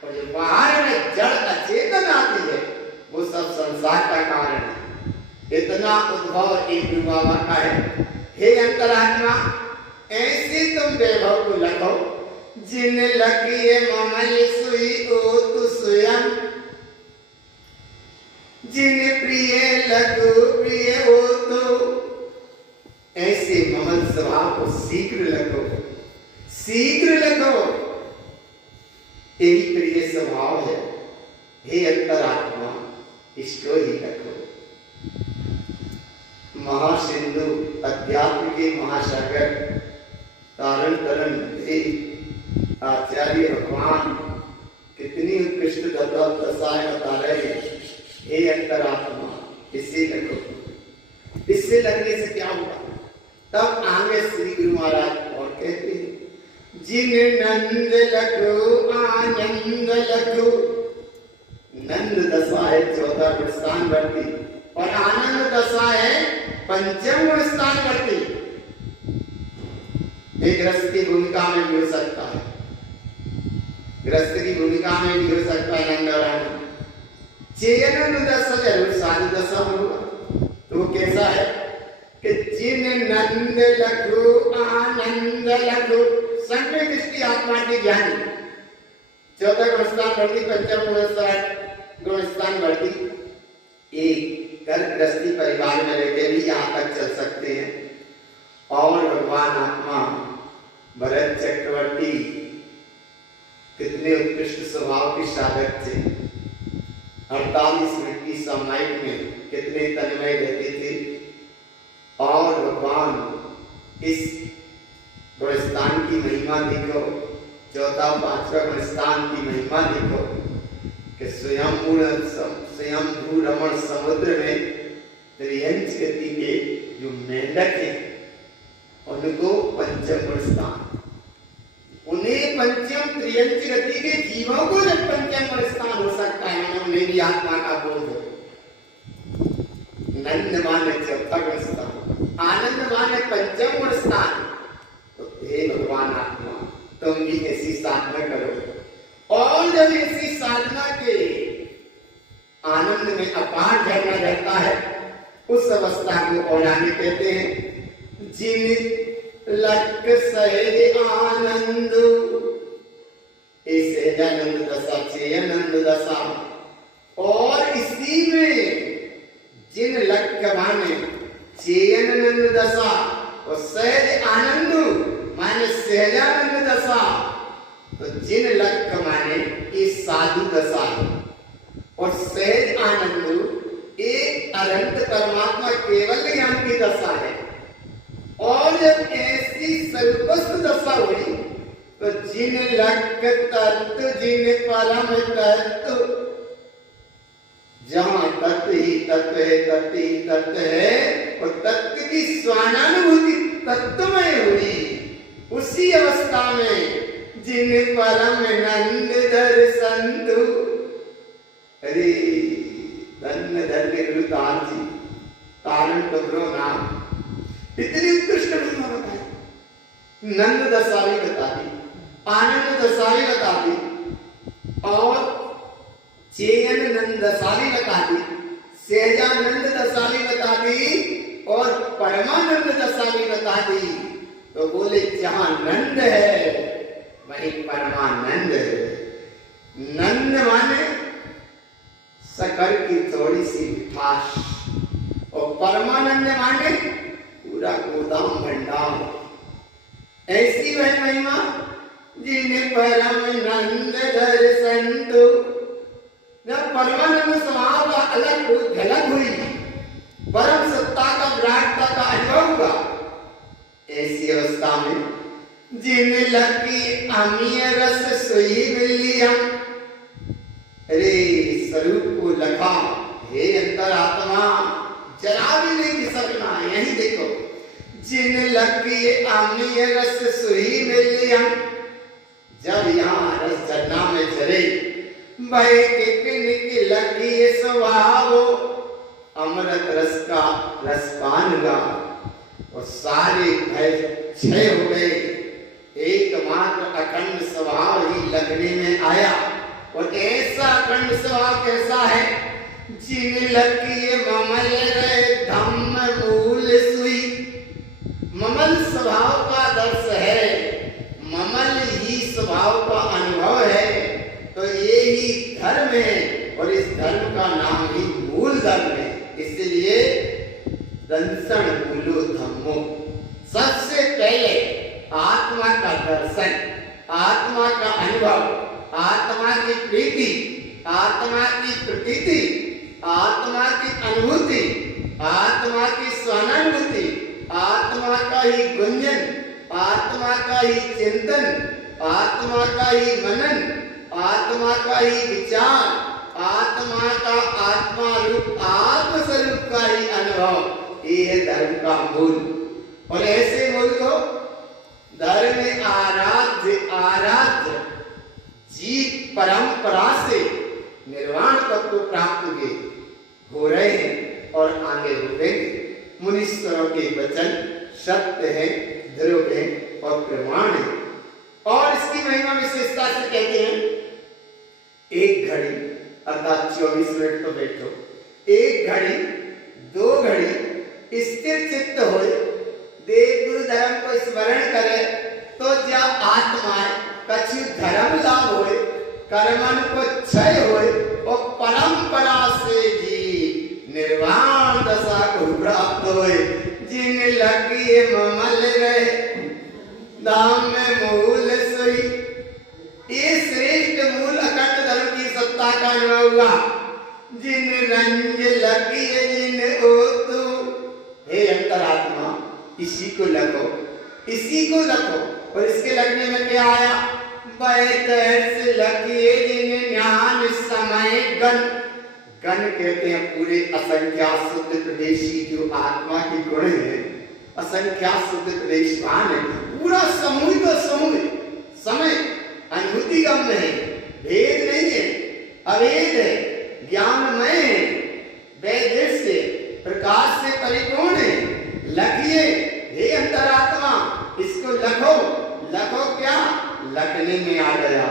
और जो बाहर में जड़ अचेतन आती है वो सब संसार का कारण है। इतना उद्भव एक बाबा का है। हे अंतरात्मा, ऐसे तुम वैभव को लखो, जिन लकिए ममल सुई ओ तु स्वयं, जिन प्रिय लघु प्रिय हो तो। ऐसे ममल स्वभाव को शीघ्र लखो, शीघ्र लखो, यही प्रिय स्वभाव है। हे अंतरात्मा, इसको ही लखो। महासिंधु अध्यात्म के महासागर तारण तरण आचार्य भगवान कितनी उत्कृष्ट दशाएं बता रहे हैं। हे अंतरात्मा, इससे लगो। इससे लगने से क्या हुआ? तब आगे श्री गुरु महाराज और कहते हैं, जिन नंद लगो आनंद लगो। नंद दशा है 14 गुण स्थान बढ़ती, और आनंद दशा है 5 गुण स्थान बढ़ती। एक गृहस्थ की भूमिका में भी हो सकता है, गृहस्थ की भूमिका में भी हो सकता है नंद और आनंद। चेयन दशा जरूर साधु दशा में होगा। तो कैसा है कि जिन नंद लघु आनंद लघु, संग दृष्टि आत्मा की ज्ञानी 14 गुण स्थान बढ़ती, 5 गुण स्थान बढ़ती। एक घर गृहस्थी परिवार में रहते भी यहाँ तक चल सकते हैं। और भगवान आत्मा भरत चक्रवर्ती कितने उत्कृष्ट स्वभाव के साधक थे। 48 मिनट की समाइट में कितने तन्मय रहते थे। और भगवान इस गुणस्थान की महिमा देखो, 4वां 5वां गुणस्थान की महिमा देखो कि स्वयं भू रमण समुद्र में त्रियंच गति के जो मेंढक हैं उनको 5 गुण स्थान, उन्हें 5 त्रियंच गति के जीवों को जब 5 गुण स्थान हो सकता है, उन्हें भी आत्मा का बोध हो। नंद माने 4वां गुण स्थान, आनंद माने 5वां गुण स्थान। तो हे भगवान आत्मा, तुम भी ऐसी साधना करो। और जब ऐसी साधना के आनंद में अपार झरना रहता है, उस अवस्था को और आगे कहते हैं, जिन लक सहज आनंद। सहजानंद दशा, चेयनंद दशा। और इसी में जिन लक माने चेयनंद दशा और सहज आनंद माने सहजानंद दशा। तो जिन लक माने ये साधु दशा है, और सहज आनंद एक अनंत परमात्मा केवल ज्ञान की दशा है। और जब ऐसी सर्वस्व दशा हुई तो जिन लक तत्व, जिन परम तत्व, जहां तत्व ही तत्व है, तत्व ही तत्व है, और तत्व की स्वानानुभूति तत्वमय हुई, उसी अवस्था में जिन परम नंद दर्शन दो। अरे धन्य धन्य गुरुदास जी, कारण टुकड़ो नाम, इतनी उत्कृष्ट महिमा बताई। नंद दशा भी बता दी, आनंद दशा भी बता दी, और चेयन नंद दशा भी बता दी, सहजानंद दशा भी बता दी, और परमानंद दशा भी बता दी। तो बोले जहां नंद है वही परमानंद है। नंद माने शक्कर की थोड़ी सी मिठास, और परमानंद माने पूरा गोदाम भंडार। ऐसी वह महिमा जिन परम नंद दर्शन दो। जब परमानंद स्वभाव का अलग झलक हुई, परम सत्ता का विराटता का अनुभव हुआ, ऐसी अवस्था में जिन लकी अमीय रस सोई मिलियम। अरे स्वरूप को लखा, हे अंतरात्मा जरा भी नहीं खिसकना है, यही देखो। जिन लकी अमीय रस सोई मिलियम, जब यहाँ रस झरना में चले भाई कितनी लकी स्वभाव अमृत रस का रसपान हुआ और सारे भय क्षय हो गए। एकमात्र अखंड स्वभाव ही लगने में आया। और ऐसा अखंड स्वभाव कैसा है? जिन लकी ममल धम्म मूल सुई। ममल स्वभाव का दर्श है, ममल ही स्वभाव का अनुभव है। तो ये ही धर्म है और इस धर्म का नाम ही मूल धर्म है। इसलिए दंसन मूलो धम्मो, सबसे पहले आत्मा का दर्शन, आत्मा का अनुभव, आत्मा की प्रीति, आत्मा की प्रतीति, आत्मा की अनुभूति, आत्मा की स्वानुभूति, आत्मा का ही गुंजन, आत्मा का ही चिंतन, आत्मा का ही मनन, आत्मा का ही विचार, आत्मा का आत्मा रूप आत्म स्वरूप का ही अनुभव, ये है धर्म का मूल। और ऐसे मूल को धर्म आराध्य आराध्य जीव परंपरा से निर्वाण तत्व को प्राप्त हुए हो रहे हैं और आगे होंगे। मुनीश्वरों के वचन सत्य है, ध्रुव है और प्रमाण है। और इसकी महिमा विशेषता से कहते हैं, एक घड़ी अर्थात 24 मिनट तो बैठो, एक घड़ी 2 घड़ी स्थिर चित्त हो, देव गुरु धर्म को स्मरण करे तो जब आत्माएं कछु धर्म लाभ होए, कर्मन को क्षय होए और परंपरा से जी निर्वाण दशा को प्राप्त होए। जिन लगी ममल रहे दाम में मूल सोई, ये श्रेष्ठ मूल अखंड धर्म की सत्ता का अनुभव हुआ। जिन रंज लगी जिन ओतु, हे अंतरात्मा इसी को लगो, इसी को लगो। और इसके लगने में क्या आया? बैतर्स लगे जिन ज्ञान समय गण, गण कहते हैं पूरे असंख्यात शुद्ध प्रदेशी जो आत्मा की गुण है, असंख्यात शुद्ध प्रदेशवान है, पूरा समूह का समूह समय अनुभूति गम्य है, भेद नहीं है, अभेद है, ज्ञानमय है, वैदर्श से प्रकाश से परिपूर्ण है। लखिए हे अंतरात्मा, इसको लखो। लखो क्या? लखने में आ गया,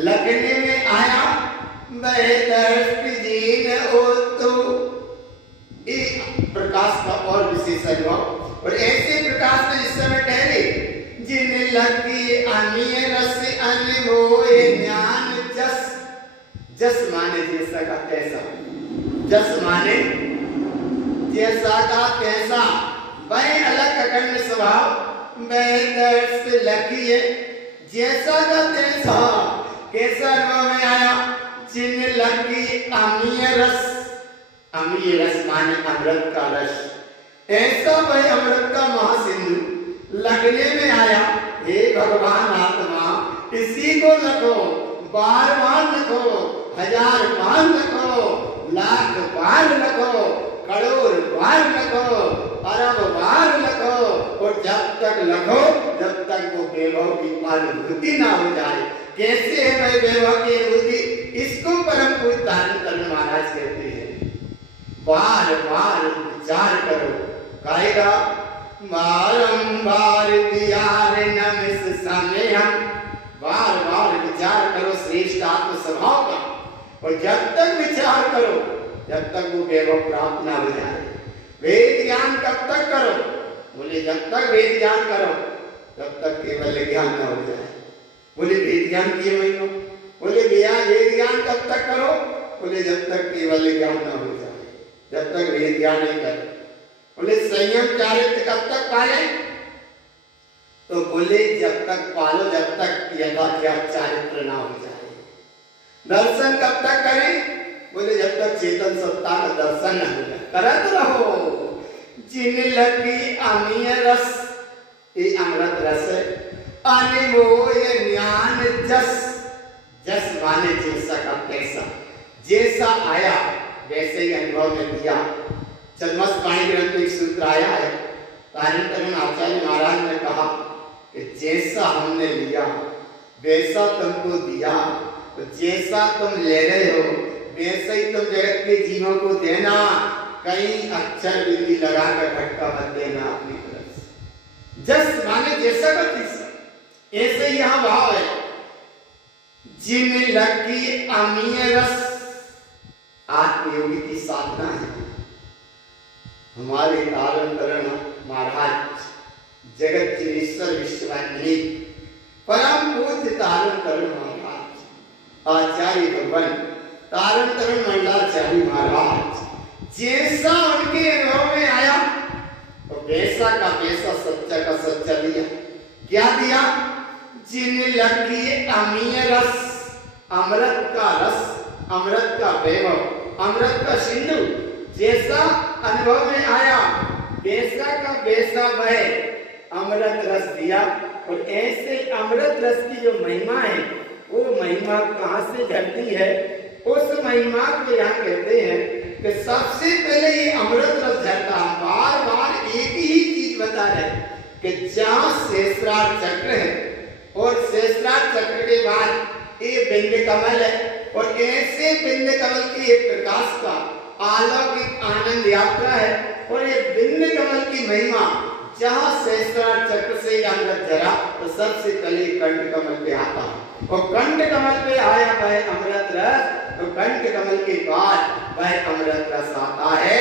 लखने में आया। वैदर्श जीन ओतु, प्रकाश का और विशेष अनुभव। और ऐसे प्रकाश में इस समय ठहरे जिन लगी अमीय रस अनुभोए ज्ञान जस। जस माने जैसा का कैसा, जस माने जैसा का कैसा, वह अलग अखंड स्वभाव वैदर्श लखी है, जैसा का तैसा। कैसा अनुभव में आया? जिन लगी अमीय रस, अमीय रस माने अमृत का रस, ऐसा वह अमृत का महासिंधु लगने में आया। हे भगवान आत्मा, इसी को लखो, बार बार लखो, 1000 बार लखो, लाख बार लखो, करोड़ बार लखो, अरब बार लखो। और जब तक लखो जब तक वो वैभव की अनुभूति ना हो जाए। कैसे है वह वैभव की अनुभूति? इसको परम पूज्य धारण महाराज कहते हैं, बार बार विचार करो। कहेगा बारंबार विचार नमिस समय, हम बार बार विचार करो श्रेष्ठ आत्म स्वभाव का। और जब तक विचार करो जब तक वो वैभव प्राप्त ना हो जाए। वेद ज्ञान कब तक करो? बोले जब तक वेद ज्ञान करो तब तक केवल ज्ञान ना हो जाए। बोले वेद ज्ञान किए वही हो। बोले वेद ज्ञान कब तक करो? बोले जब तक केवल ज्ञान ना हो जाए, जब तक वेद ज्ञान नहीं करो। बोले संयम चारित्र कब तक पाले? तो बोले जब तक पालो जब तक यथार्थ चारित्र ना हो जाए। दर्शन कब तक करें? बोले जब तक चेतन सत्ता का दर्शन न हो जाए। करत रहो। जिन लगी अमीय रस, ये अमृत रस है। अनमोल ज्ञान जस, जस माने जैसा का कैसा, जैसा आया वैसे ही अनुभव में दिया। छद्मस्त वाणी ग्रंथ में एक सूत्र आया है, कारण आचार्य महाराज ने कहा कि जैसा हमने लिया वैसा तुमको दिया, तो जैसा तुम ले रहे हो वैसे ही तुम जगत के जीवों को देना, कहीं अक्षर बिंदी लगाकर खटका मत देना अपनी तरफ से। जस माने जैसा का तैसा, ऐसे यहाँ भाव है। जिन लगी अमीय रस, आत्मयोगी की साधना है। हमारे तारण करण महाराज जगत जिनेश्वर विश्ववाणी परम पूज्य तारण करण महाराज आचार्य भगवान तारण करण मंडलाचार्य महाराज, जैसा उनके अनुभव में आया तो वैसा का वैसा सच्चा का सच्चा दिया। क्या दिया? जिन लगी अमीय रस, अमृत का रस, अमृत का वैभव, अमृत का सिंधु जैसा अनुभव में आया वैसा का वैसा वह अमृत रस दिया। और ऐसे अमृत रस की जो महिमा है वो महिमा कहाँ से झलती है? उस महिमा को यहाँ कहते हैं कि सबसे पहले ये अमृत रस झलता। बार बार एक ही चीज बता रहे कि जहाँ सहस्रार चक्र है और सहस्रार चक्र के बाद ये बिंद कमल है, और ऐसे बिंद कमल के एक प्रकाश का अलौकिक आनंद यात्रा है। और ये बिंद कमल की महिमा जहाँ सहस्रार चक्र से अमृत जरा तो सबसे पहले कंठ कमल पे आता है, और कंठ कमल पे आया वह अमृत रस, तो कंठ कमल के बाद वह अमृत रस आता है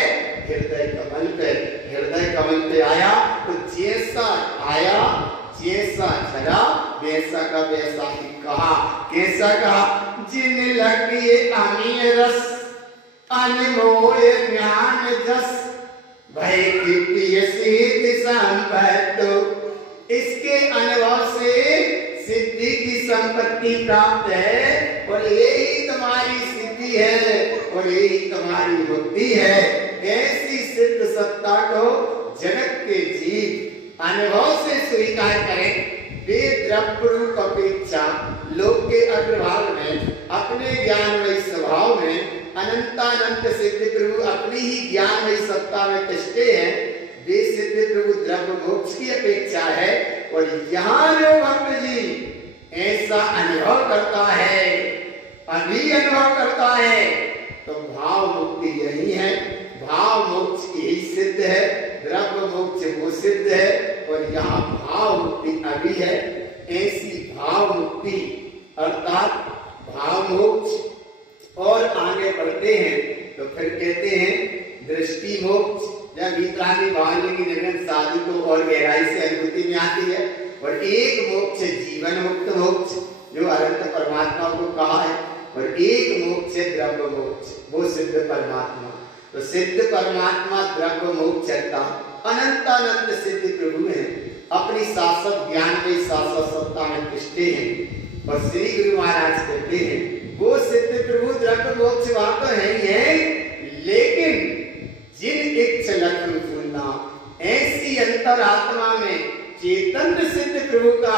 हृदय कमल पे। हृदय कमल पे आया तो जैसा आया जैसा झरा वैसा का वैसा ही कहा। कैसा कहा? जिन लगी अमीय रस, अनमोल ज्ञान जस, भय की सिद्धि संपत्ति, इसके अनुभव से सिद्धि की संपत्ति प्राप्त है, और यही तुम्हारी सिद्धि है और यही तुम्हारी मुक्ति है। ऐसी सिद्ध सत्ता को जगत के जीव अनुभव से स्वीकार करें। वे द्रव्य रूप अपेक्षा लोक के अग्रभाग में अपने ज्ञानमय स्वभाव में अनंतानंत सिद्ध प्रभु अपनी ही ज्ञानमय सत्ता में तिष्ठे हैं। वे सिद्ध प्रभु द्रव्य मोक्ष की अपेक्षा है। और यहाँ जो भक्त जी ऐसा अनुभव करता है, अभी अनुभव करता है, तो भाव मुक्ति यही है। भाव मोक्ष यही सिद्ध है, द्रव्य मोक्ष वो सिद्ध है, और यहाँ भाव मुक्ति अभी है। ऐसी भाव मुक्ति अर्थात भाव मोक्ष। और आगे बढ़ते हैं तो फिर कहते हैं दृष्टि मोक्ष, जब भीतरानी भावना की निर्गत साधु को और गहराई से अनुभूति में आती है। और एक मोक्ष जीवन मुक्त मोक्ष जो अनंत परमात्मा को कहा है, और एक मोक्ष है द्रव्य मोक्ष, वो सिद्ध परमात्मा। तो सिद्ध परमात्मा द्रव्य मोक्ष अनंतानंत सिद्ध प्रभु है, अपनी शाश्वत ज्ञान में शाश्वत सत्ता में तिष्ठे हैं। और श्री गुरु महाराज कहते हैं वो सिद्ध प्रभु द्रव्य मोक्ष वहां तो है ही है, लेकिन जिन इच्छ लक्षण सुनना ऐसी अंतरात्मा में चेतन सिद्ध प्रभु का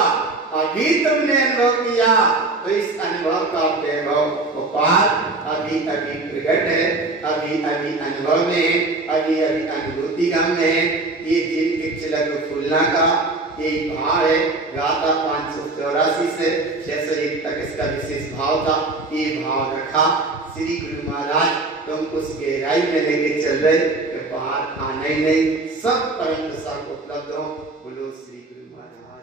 अभी तुमने अनुभव किया, तो इस अनुभव का वैभव उपार अभी अभी प्रकट है, अभी अभी अनुभव में है, अभी अभी अनुभूति गम में है। ये जिन इच्छ लक्षण फूलना का यही भाव है। गाथा 584 से 601 तक इसका विशेष भाव था। ये भाव रखा श्री गुरु महाराज, तुम उस गहराई में लेके चल रहे, बाहर आना ही नहीं, सब परम प्रसाद उपलब्ध हो। बोलो श्री गुरु महाराज।